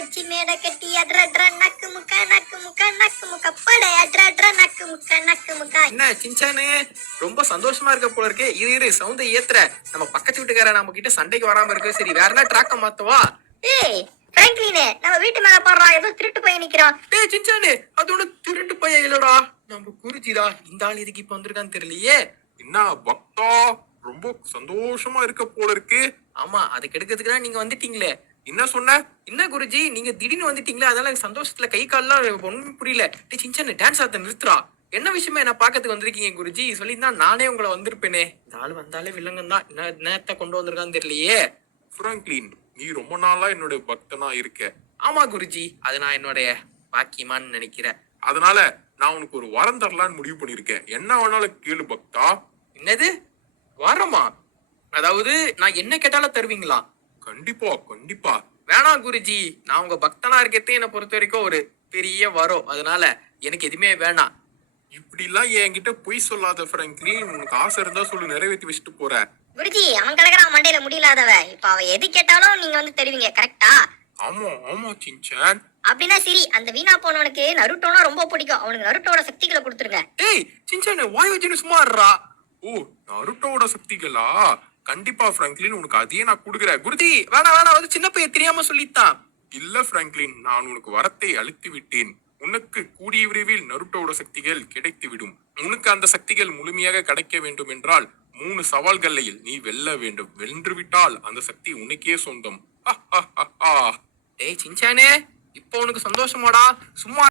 வச்சு மேடை கட்டி அட்ரா நக்கு முக்கா படை அட்ரா நக்கு முக்கா. என்ன சின்சானு ரொம்ப சந்தோஷமா இருக்க போல இருக்கு. இரு சவுண்ட ஏத்துற. நம்ம பக்கத்து வீட்டுக்கார நம்ம கிட்ட சண்டைக்கு வராம இருக்கு. சரி வேற என்ன ட்ராக்க மாத்தவா? ஏய் பிராங்க்லின், நம்ம வீட்டு மேல போடுறா, ஏதோ திருட்டு பையன் நிக்கிறான். டேய் சின்சானு, அது ஒண்ணு திருட்டு பையன் இல்லடா, நம்ம குருஜிடா. இந்த ஆள் இதுக்கு இப்ப வந்திருக்கான்னு தெரியலையே. என்ன பக்தா, ரொம்ப சந்தோஷமா இருக்க போல இருக்கு. ஆமா, அதை கெடுக்கிறதுக்கு தான் நீங்க வந்துட்டீங்களே. என்ன சொன்ன? என்ன குருஜி, நீங்க திடீர்னு வந்துட்டீங்களே, அதெல்லாம் எனக்கு சந்தோஷத்துல கை கால்லாம் ஒண்ணும் புரியல. டேய் சின்சானு, டான்ஸ் ஆத்த நிறுத்துறா. என்ன விஷயமா என்ன பாக்கிறதுக்கு வந்திருக்கீங்க குருஜி? சொல்லியிருந்தா நானே உங்களை வந்திருப்பேனே. இந்த ஆள் வந்தாலே வில்லங்கம் தான். என்ன நேரத்தை கொண்டு வந்திருக்கான்னு தெரியலையே. பிராங்க்லின், நீ ரொம்ப நாளா என்னுடைய பக்தனா இருக்க. ஆமா குருஜி, அது நான் என்னுடைய பாக்கியமான்னு நினைக்கிறேன். அதனால நான் உனக்கு ஒரு வரம் தரலான்னு முடிவு பண்ணிருக்கேன். என்ன வேணாலும் கேளு பக்தா. என்னது வரமா? அதாவது நான் என்ன கேட்டாலும் தருவீங்களா? கண்டிப்பா கண்டிப்பா. வேணாம் குருஜி, நான் உங்க பக்தனா இருக்கிறதே என்னை பொறுத்த வரைக்கும் ஒரு பெரிய வரம். அதனால எனக்கு எதுவுமே வேணாம். இப்படி எல்லாம் என்கிட்ட பொய் சொல்லாத பிராங்க்லின். உனக்கு ஆசை இருந்தா சொல்லு, நிறைவேற்றி வச்சுட்டு போறேன். குருஜி, அவன் கிடக்குறான் மண்டையில முடியலாதவ. இப்ப அவ எது கேட்டாலும் நீங்க வந்து தருவீங்க, கரெக்டா? ஆமா ஆமா சின்சான். அப்படின்னா சரி, அந்த வீணா போனவனுக்கு நருட்டோனா ரொம்ப பிடிக்கும். அவனுக்கு நருட்டோட சக்திகளை கொடுத்துருங்க. டேய் சின்சானு, வாய் வச்சுன்னு சும்மா இருடா. ஓ, நருட்டோட சக்திகளா? கண்டிப்பா பிராங்க்லின், உனக்கு அதையே நான் கொடுக்குறேன். குருஜி வேணாம், வந்து சின்ன பையன் தெரியாம சொல்லித்தான். இல்ல பிராங்க்லின், நான் உனக்கு வரத்தை அளித்து விட்டேன். உனக்கு கூடிய விரைவில் நருட்டோட சக்திகள் கிடைத்துவிடும். உனக்கு அந்த சக்திகள் முழுமையாக கிடைக்க வேண்டும் என்றால் 3 சவால்களில் நீ வெல்ல வேண்டும். வென்று விட்டால் அந்த சக்தி உனக்கே சொந்தம். டேய் சின்சானே, இப்போ உனக்கு சந்தோஷமாடா? சும்மா